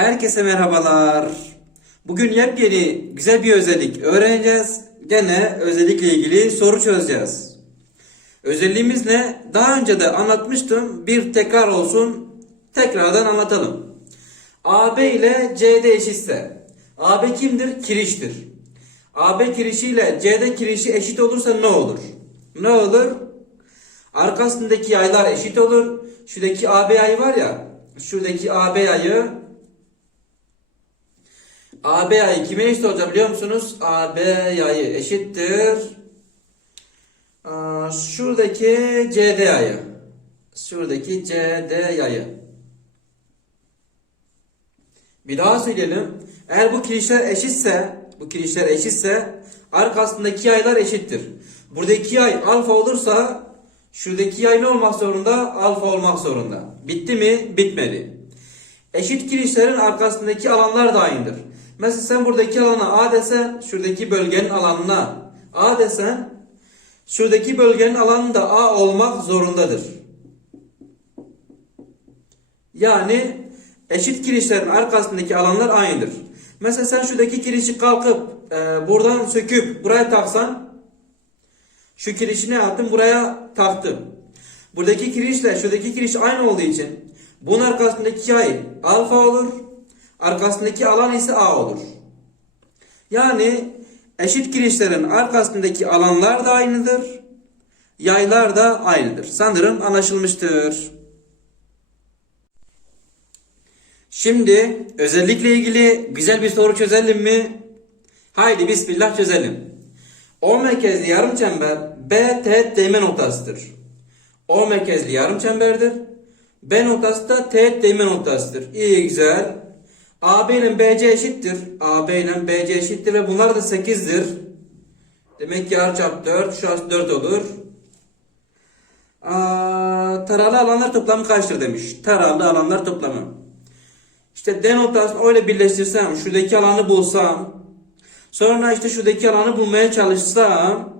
Herkese merhabalar. Bugün yepyeni güzel bir özellik öğreneceğiz. Gene özellikle ilgili soru çözeceğiz. Özelliğimiz ne? Daha önce de anlatmıştım. Bir tekrar olsun. Tekrardan anlatalım. AB ile CD eşitse. AB kimdir? Kiriştir. AB kirişi ile CD kirişi eşit olursa ne olur? Ne olur? Arkasındaki yaylar eşit olur. Şuradaki AB yayı var ya. Şuradaki AB yayı AB yayı kime eşit olacak biliyor musunuz? AB yayı eşittir. Şuradaki CD yayı. Şuradaki CD yayı. Bir daha söyleyelim. Eğer bu kirişler eşitse, bu kirişler eşitse arkasındaki yaylar eşittir. Buradaki yay alfa olursa şuradaki yay ne olmak zorunda? Alfa olmak zorunda. Bitti mi? Bitmedi. Eşit kirişlerin arkasındaki alanlar da aynıdır. Mesela sen buradaki alana A desen, şuradaki bölgenin alanına A desen, şuradaki bölgenin alanı da A olmak zorundadır. Yani eşit kirişlerin arkasındaki alanlar aynıdır. Mesela sen şuradaki kirişi kalkıp e, buradan söküp buraya taksan şu kirişi ne yaptım? Buraya taktım. Buradaki kirişle şuradaki kiriş aynı olduğu için bunun arkasındaki yay alfa olur. Arkasındaki alan ise A olur. Yani eşit kirişlerin arkasındaki alanlar da aynıdır. Yaylar da aynıdır. Sanırım anlaşılmıştır. Şimdi özellikle ilgili güzel bir soru çözelim mi? Haydi bismillah çözelim. O merkezli yarım çember B teğet değme noktasıdır. O merkezli yarım çemberdir. B noktası da teğet değme noktasıdır. İyi güzel. AB ile BC eşittir. AB ile BC eşittir ve bunlar da 8'dir. Demek ki yarıçap 4, şurası 4 olur. Aa, taralı alanlar toplamı kaçtır demiş. Taralı alanlar toplamı. İşte D noktasını öyle birleştirsem, şuradaki alanı bulsam, sonra işte şuradaki alanı bulmaya çalışsam,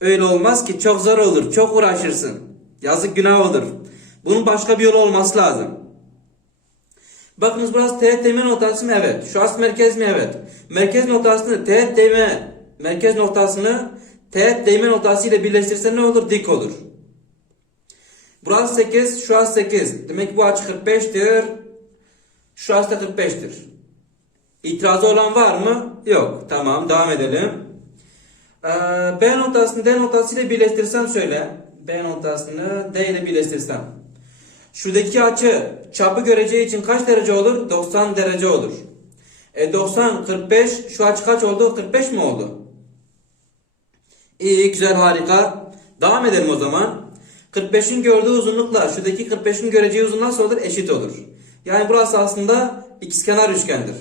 öyle olmaz ki çok zor olur, çok uğraşırsın. Yazık günah olur. Bunun başka bir yolu olması lazım. Bakınız burası değme noktası mı? Evet. Şurası merkez mi? Evet. Merkez noktasını değme, merkez noktasını teğet değme noktası ile birleştirse ne olur? Dik olur. Burası 8, şurası 8. Demek ki bu açı 45'tir. Şurası da 45'tir. İtirazı olan var mı? Yok. Tamam devam edelim. Ee, B notasını D notası ile birleştirsem şöyle. B notasını D ile birleştirsem. Şuradaki açı çapı göreceği için kaç derece olur? 90 derece olur. E 90, 45. Şu açı kaç oldu? 45 mi oldu? İyi, güzel, harika. Devam edelim o zaman. 45'in gördüğü uzunlukla şuradaki 45'in göreceği uzunluk nasıl olur? Eşit olur. Yani burası aslında ikizkenar üçgendir.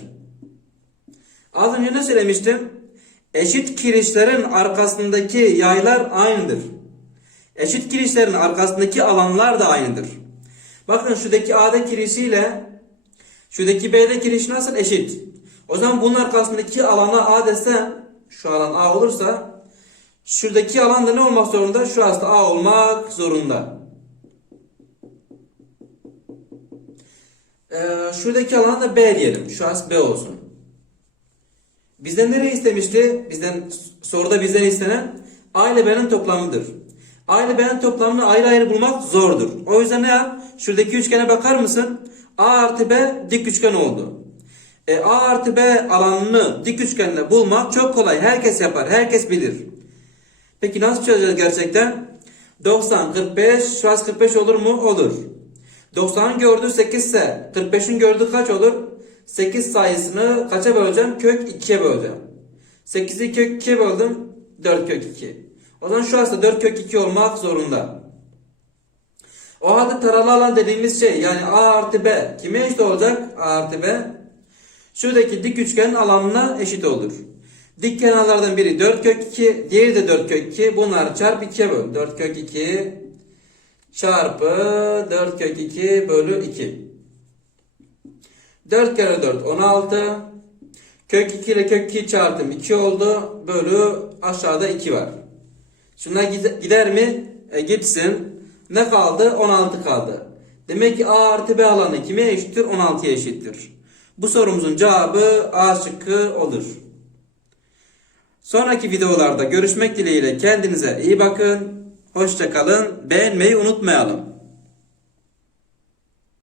Az önce ne söylemiştim? Eşit kirişlerin arkasındaki yaylar aynıdır. Eşit kirişlerin arkasındaki alanlar da aynıdır. Bakın şuradaki AD kirişiyle şuradaki BD kirişi nasıl eşit? O zaman bunun arkasındaki alana A desem şu alan A olursa şuradaki alanda ne olmak zorunda? Şurası da A olmak zorunda. Ee, şuradaki alana da B diyelim. Şurası B olsun. Bizden nereye istemişti? Bizden soruda bizden istenen A ile B'nin toplamıdır. A ile B'nin toplamını ayrı ayrı bulmak zordur. O yüzden ne yap? Şuradaki üçgene bakar mısın? A artı B dik üçgen oldu. E, A artı B alanını dik üçgenle bulmak çok kolay. Herkes yapar. Herkes bilir. Peki nasıl çözeceğiz gerçekten? 90, 45, şurası 45 olur mu? Olur. 90'ın gördüğü 8 ise 45'in gördüğü kaç olur? 8 sayısını kaça böleceğim? Kök 2'ye böleceğim. 8'i kök 2'ye böldüm. 4 kök 2. O zaman şurası da 4 kök 2 olmak zorunda. O halde taralı alan dediğimiz şey yani A artı B kime eşit olacak? A artı B. Şuradaki dik üçgenin alanına eşit olur. Dik kenarlardan biri 4 kök 2, diğeri de 4 kök 2. Bunları çarp 2'ye böl. 4 kök 2 çarpı 4 kök 2 bölü 2. 4 kere 4 16. Kök 2 ile kök 2 çarptım 2 oldu. Bölü aşağıda 2 var. Şunlar gider mi? E, gitsin. Ne kaldı? 16 kaldı. Demek ki A artı B alanı kime eşittir? 16'ya eşittir. Bu sorumuzun cevabı A şıkkı olur. Sonraki videolarda görüşmek dileğiyle kendinize iyi bakın. Hoşça kalın. Beğenmeyi unutmayalım.